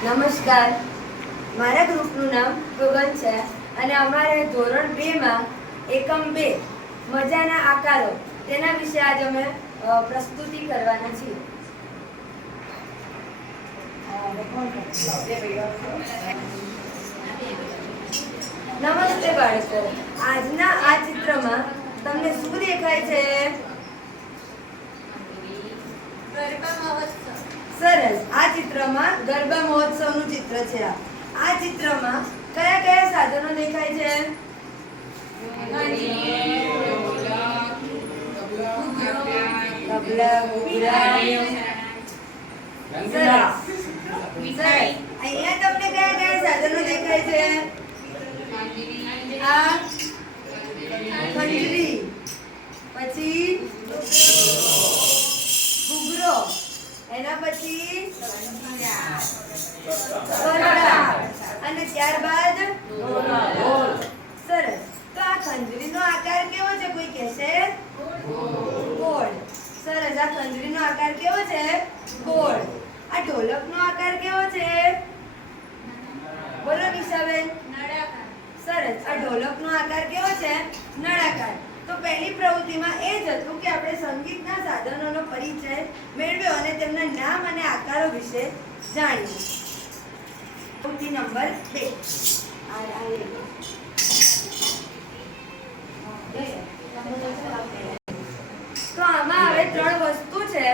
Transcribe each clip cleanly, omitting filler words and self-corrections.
નમસ્કાર, મારા ગ્રુપનું નામ ગગન છે અને અમારે ધોરણ 2 માં એકમ 2 મજાના આકારો તેના વિશે આજ અમે પ્રસ્તુતિ કરવાના છીએ. નમસ્તે બાળકો, આજના આ ચિત્રમાં તમને શું દેખાય છે? સરસ. આ ચિત્રમાં ગરબા મહોત્સવનું ચિત્ર છે. આ ચિત્રમાં કયા કયા સાધનો દેખાય છે? તબલા, ઘૂઘરા. સરસ. અહીંયા તમને કયા કયા સાધનો દેખાય છે? આ ખંજરી, પછી ઘૂઘરો, એના પછી ગરબા અને ત્યારબાદ ઢોલ. સરસ. તો આ ખંજરીનો આકાર કેવો છે? કોઈ કહેશે? ગોળ. સરસ. આ ખંજરીનો આકાર કેવો છે? ગોળ. આ ઢોલકનો આકાર કેવો છે? બોલો નિશાબેન. નળાકાર. સરસ. આ ઢોલકનો આકાર કેવો છે? નળાકાર. તો પહેલી પ્રવૃત્તિમાં એ જ હતું કે આપણે સંગીતના સાધનોનો પરિચય મેળવ્યો અને તેમના નામ અને આકારો વિશે જાણ્યું. પ્રવૃત્તિ નંબર 2. તો આમાં હવે 3 વસ્તુ છે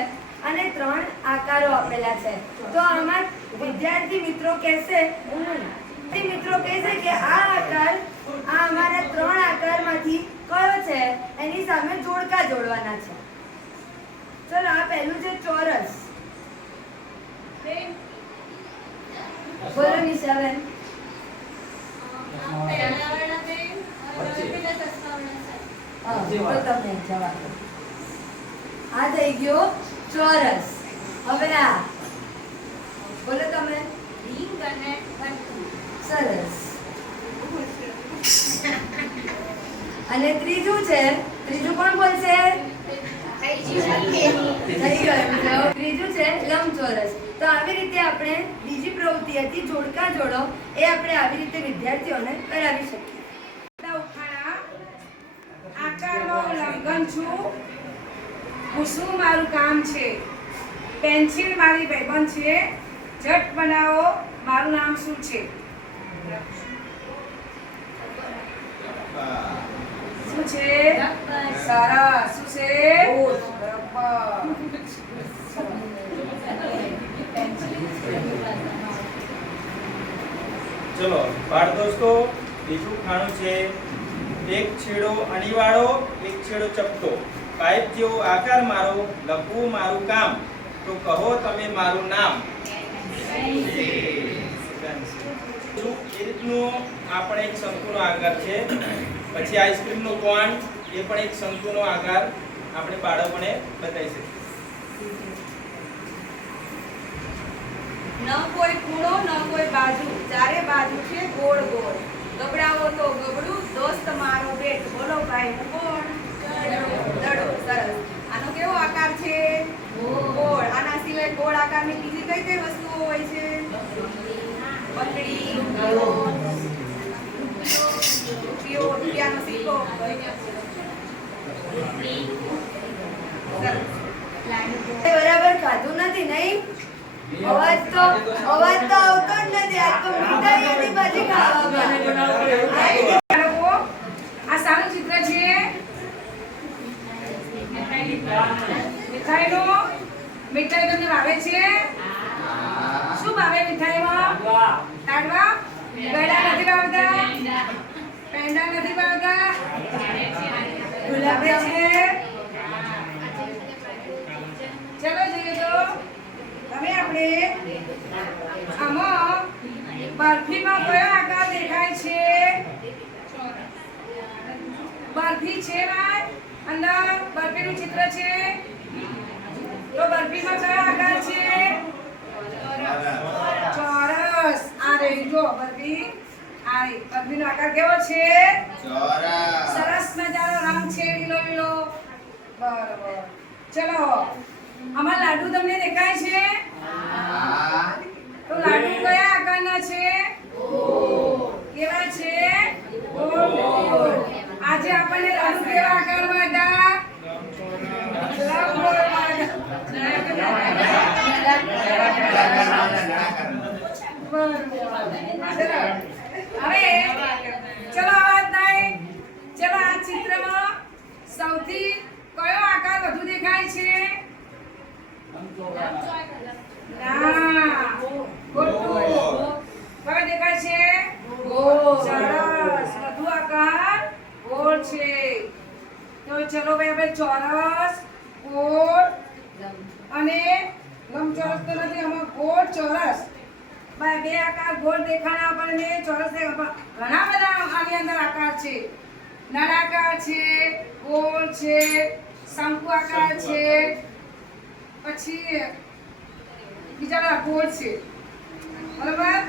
અને 3 આકારો આપેલા છે. તો આમાં વિદ્યાર્થી મિત્રો કહેશે કે આ આકાર, આ અમારા 3 આકારમાંથી કયો છે એની સામે જોડકા જોડવાના છે. ચલો, આ પહેલું છે ચોરસ. બોલો નિશાબેન. આ થઈ ગયો ચોરસ. હવે આ બોલો તમે. સરસ. અને ત્રીજું છે, ત્રીજું કોણ બોલશે? ત્રીજું છે લંબચોરસ. તો આવી રીતે આપણે બીજી પ્રવૃત્તિ હતી જોડકા જોડો, એ આપણે આવી રીતે વિદ્યાર્થીઓને કરાવી શકીએ. આકારમાં ઉલ્લંઘન છું, શું મારું કામ છે? પેન્સિલ મારી ભાઈબંધ છે, ઝટ બનાવો મારું નામ શું છે? શું છે? સરસ. શું છે? ચલો બાળ દોસ્તો, બીજું ખાણું છે એક છેડો અણીવાળો, એક છેડો ચપટો, પાઇપ જેવો આકાર મારો, લખવું મારું કામ, તો કહો તમે મારું નામ. એ રીતનું આપણે એક શંકુનો આકાર છે. પછી આઈસ્ક્રીમનું કોન, એ પણ એક શંકુનો આકાર આપણે બાળકોને બતાવી શકીએ. ન કોઈ ખૂણો ન કોઈ બાજુ, ચારે બાજુ છે ગોળ ગોળ, ગબડાવો તો ગબડું, દોસ્ત મારો બેટ, બોલો ભાઈ હું કોણ? દડો. સરસ. આનો કેવો આકાર છે? ગોળ. આના સિવાય ગોળ આકારની બીજી કઈ કઈ વસ્તુઓ હોય છે? બંગડી, રૂપિયાનો સિક્કો. બરાબર ખાધું નથી નહીં? અવાજ તો આવતો જ નથી. આ તો મીઠાઈ હતી પછી ખાવામાં. આ સારું ચિત્ર છે. મીઠાઈ તમને ભાવે છે? શું ભાવે મીઠાઈમાં? લાડવા? ગળા નથી ભાવતા? પેંડા નથી ભાવતા? ગુલાબ છે? ચલો જોઈએ તો તમે આપણે આમાં બરફીમાં કયો આકાર દેખાય છે? બરફી છે ભાઈ, અંદર બરફીનું ચિત્ર છે. તો બરફીમાં કયો આકાર છે? ચોરસ. આ રહી જો બરફી. આ રહી બરફીનો આકાર કેવો છે? ચોરસ. સરસ મજાનો રંગ છે, લીલો લીલો. બરાબર. ચલો, આમાં લાડુ તમને દેખાય છે? તો લાડુ કયા હવે ચલો આવાજ નહીં. ચલો આ ચિત્રમાં સૌથી કયો આકાર વધુ દેખાય છે? ના, ખોટું. કયો દેખાય છે? ગોળ. સરસ. વધુ આકાર ગોળ છે. તો ચલો ભાઈ આપણે ચોરસ, ગોળ અને લંબચોરસ તો નથી, આમાં ગોળ ચોરસ ભાઈ બે આકાર ગોળ દેખાણા આપણને, ચોરસ દેખાય. ઘણા બધા આની અંદર આકાર છે. નળાકાર છે, ગોળ છે, શંકુ આકાર છે, પછી બીજા બધા ગોળ છે. બરાબર?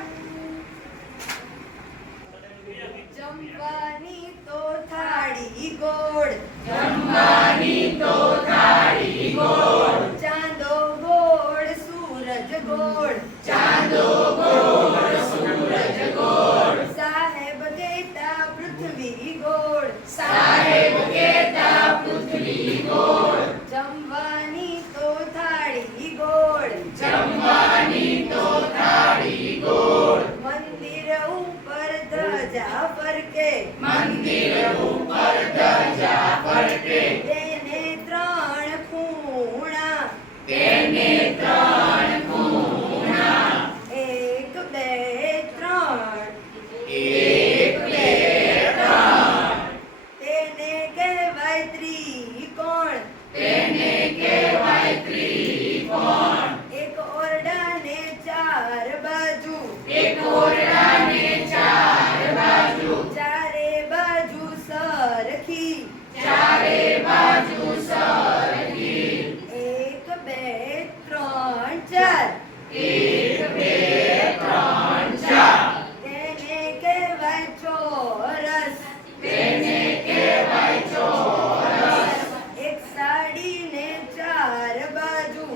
જમવાની તો થાળી ગોળ, ચાંદો ગોળ, સૂરજ ગોળ, સાહેબ કહેતા પૃથ્વી ગોળ, જમવાની તો થાળી ગોળ, મંદિર ઉપર ધજા ફરકે, તેને ત્રણ ખૂણા, એક બે ત્રણ, તેને કહેવાય ત્રિકોણ, એક ઓરડાને ચાર બાજુ, ચારે બાજુ સરખી, એક બે ત્રણ ચાર, તેને કહેવાય ચોરસ, એક સાડીને ચાર બાજુ,